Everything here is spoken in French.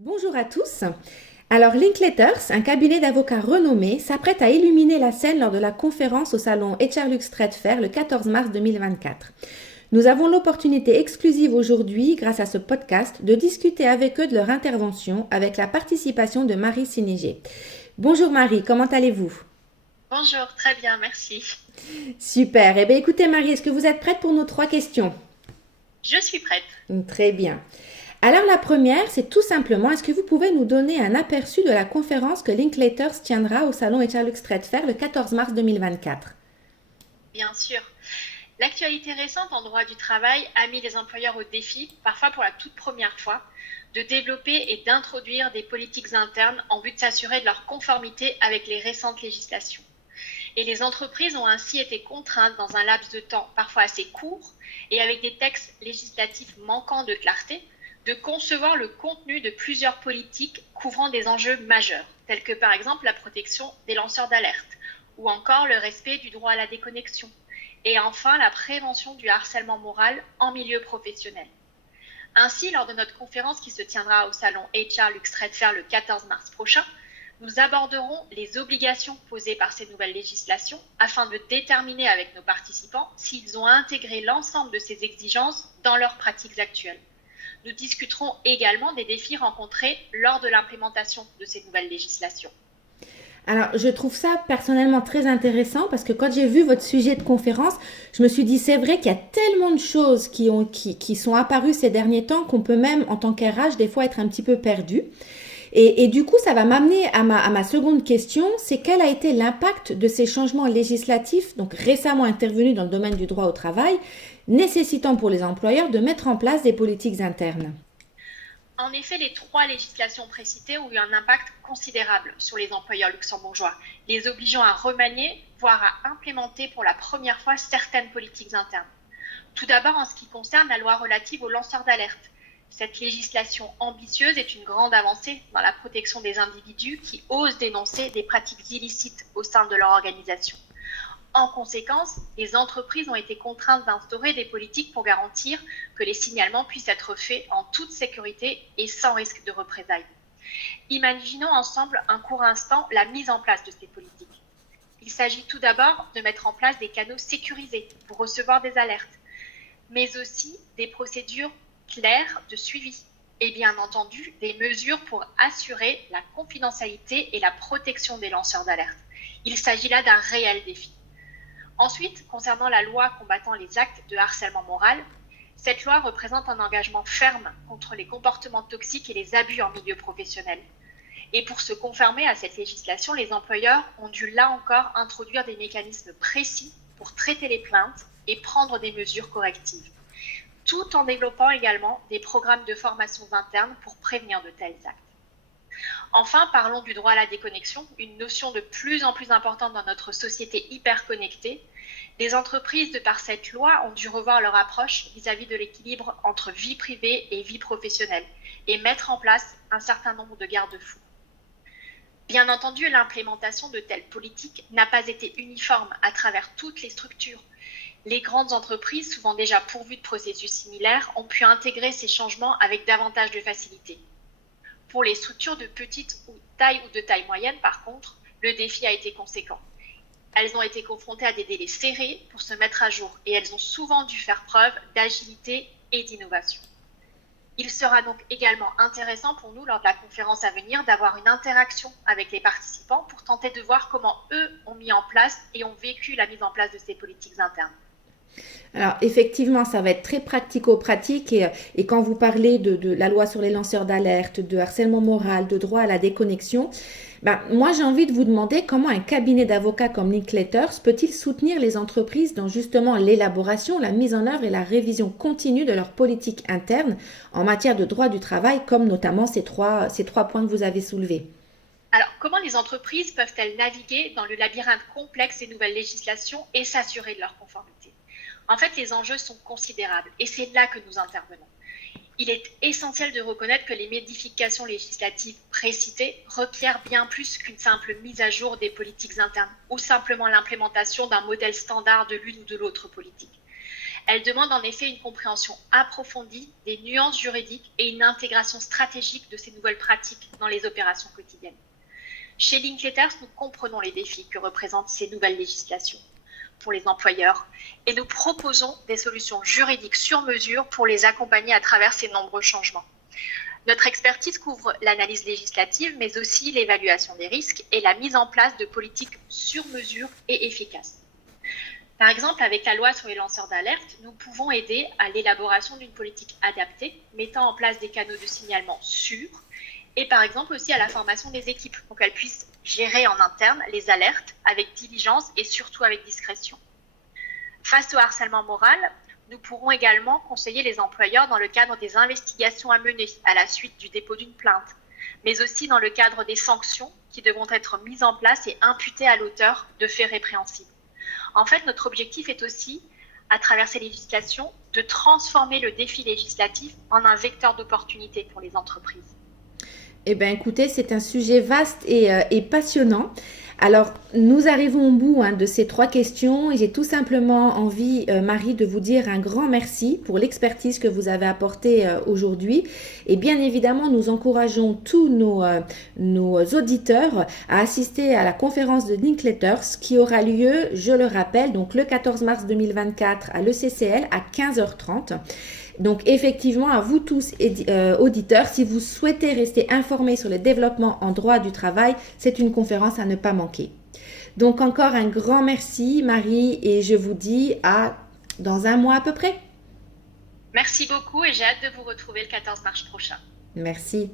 Bonjour à tous. Alors, Linklaters, un cabinet d'avocats renommé, s'apprête à illuminer la scène lors de la conférence au salon HRLux Trade Fair le 14 mars 2024. Nous avons l'opportunité exclusive aujourd'hui, grâce à ce podcast, de discuter avec eux de leur intervention avec la participation de Marie Sinéger. Bonjour Marie, comment allez-vous? Bonjour, très bien, merci. Super. Eh bien, écoutez Marie, est-ce que vous êtes prête pour nos 3 questions? Je suis prête. Très bien. Alors la première, c'est tout simplement, est-ce que vous pouvez nous donner un aperçu de la conférence que Linklaters tiendra au salon HRLux Trade Fair le 14 mars 2024? Bien sûr. L'actualité récente en droit du travail a mis les employeurs au défi, parfois pour la toute première fois, de développer et d'introduire des politiques internes en vue de s'assurer de leur conformité avec les récentes législations. Et les entreprises ont ainsi été contraintes dans un laps de temps parfois assez court et avec des textes législatifs manquant de clarté, de concevoir le contenu de plusieurs politiques couvrant des enjeux majeurs, tels que par exemple la protection des lanceurs d'alerte ou encore le respect du droit à la déconnexion et enfin la prévention du harcèlement moral en milieu professionnel. Ainsi, lors de notre conférence qui se tiendra au salon HR Lux Trade Fair le 14 mars prochain, nous aborderons les obligations posées par ces nouvelles législations afin de déterminer avec nos participants s'ils ont intégré l'ensemble de ces exigences dans leurs pratiques actuelles. Nous discuterons également des défis rencontrés lors de l'implémentation de ces nouvelles législations. Alors, je trouve ça personnellement très intéressant parce que quand j'ai vu votre sujet de conférence, je me suis dit, c'est vrai qu'il y a tellement de choses qui sont apparues ces derniers temps qu'on peut même, en tant qu'RH, des fois être un petit peu perdu. Et du coup, ça va m'amener à ma seconde question, c'est quel a été l'impact de ces changements législatifs, donc récemment intervenus dans le domaine du droit au travail, nécessitant pour les employeurs de mettre en place des politiques internes? En effet, les 3 législations précitées ont eu un impact considérable sur les employeurs luxembourgeois, les obligeant à remanier, voire à implémenter pour la première fois certaines politiques internes. Tout d'abord, en ce qui concerne la loi relative aux lanceurs d'alerte. Cette législation ambitieuse est une grande avancée dans la protection des individus qui osent dénoncer des pratiques illicites au sein de leur organisation. En conséquence, les entreprises ont été contraintes d'instaurer des politiques pour garantir que les signalements puissent être faits en toute sécurité et sans risque de représailles. Imaginons ensemble un court instant la mise en place de ces politiques. Il s'agit tout d'abord de mettre en place des canaux sécurisés pour recevoir des alertes, mais aussi des procédures claires de suivi et bien entendu des mesures pour assurer la confidentialité et la protection des lanceurs d'alerte. Il s'agit là d'un réel défi. Ensuite, concernant la loi combattant les actes de harcèlement moral, cette loi représente un engagement ferme contre les comportements toxiques et les abus en milieu professionnel. Et pour se conformer à cette législation, les employeurs ont dû là encore introduire des mécanismes précis pour traiter les plaintes et prendre des mesures correctives, tout en développant également des programmes de formation internes pour prévenir de tels actes. Enfin, parlons du droit à la déconnexion, une notion de plus en plus importante dans notre société hyper connectée. Les entreprises, de par cette loi, ont dû revoir leur approche vis-à-vis de l'équilibre entre vie privée et vie professionnelle et mettre en place un certain nombre de garde-fous. Bien entendu, l'implémentation de telles politiques n'a pas été uniforme à travers toutes les structures. Les grandes entreprises, souvent déjà pourvues de processus similaires, ont pu intégrer ces changements avec davantage de facilité. Pour les structures de petite taille ou de taille moyenne, par contre, le défi a été conséquent. Elles ont été confrontées à des délais serrés pour se mettre à jour et elles ont souvent dû faire preuve d'agilité et d'innovation. Il sera donc également intéressant pour nous, lors de la conférence à venir, d'avoir une interaction avec les participants pour tenter de voir comment eux ont mis en place et ont vécu la mise en place de ces politiques internes. Alors effectivement, ça va être très pratico-pratique et quand vous parlez de la loi sur les lanceurs d'alerte, de harcèlement moral, de droit à la déconnexion, moi j'ai envie de vous demander comment un cabinet d'avocats comme Linklaters peut-il soutenir les entreprises dans justement l'élaboration, la mise en œuvre et la révision continue de leur politique interne en matière de droit du travail, comme notamment ces trois points que vous avez soulevés. Alors, comment les entreprises peuvent-elles naviguer dans le labyrinthe complexe des nouvelles législations et s'assurer de leur conformité? En fait, les enjeux sont considérables et c'est là que nous intervenons. Il est essentiel de reconnaître que les modifications législatives précitées requièrent bien plus qu'une simple mise à jour des politiques internes ou simplement l'implémentation d'un modèle standard de l'une ou de l'autre politique. Elle demande en effet une compréhension approfondie des nuances juridiques et une intégration stratégique de ces nouvelles pratiques dans les opérations quotidiennes. Chez Linkletters, nous comprenons les défis que représentent ces nouvelles législations pour les employeurs et nous proposons des solutions juridiques sur mesure pour les accompagner à travers ces nombreux changements. Notre expertise couvre l'analyse législative, mais aussi l'évaluation des risques et la mise en place de politiques sur mesure et efficaces. Par exemple, avec la loi sur les lanceurs d'alerte, nous pouvons aider à l'élaboration d'une politique adaptée, mettant en place des canaux de signalement sûrs, et par exemple aussi à la formation des équipes, pour qu'elles puissent gérer en interne les alertes avec diligence et surtout avec discrétion. Face au harcèlement moral, nous pourrons également conseiller les employeurs dans le cadre des investigations à mener à la suite du dépôt d'une plainte, mais aussi dans le cadre des sanctions qui devront être mises en place et imputées à l'auteur de faits répréhensibles. En fait, notre objectif est aussi, à travers ces législations, de transformer le défi législatif en un vecteur d'opportunité pour les entreprises. Eh bien, écoutez, c'est un sujet vaste et passionnant. Alors, nous arrivons au bout de ces 3 questions et j'ai tout simplement envie, Marie, de vous dire un grand merci pour l'expertise que vous avez apportée aujourd'hui. Et bien évidemment, nous encourageons tous nos auditeurs à assister à la conférence de Linkletters qui aura lieu, je le rappelle, donc le 14 mars 2024 à l'ECCL à 15h30. Donc effectivement, à vous tous auditeurs, si vous souhaitez rester informés sur le développement en droit du travail, c'est une conférence à ne pas manquer. Donc encore un grand merci Marie et je vous dis à dans un mois à peu près. Merci beaucoup et j'ai hâte de vous retrouver le 14 mars prochain. Merci.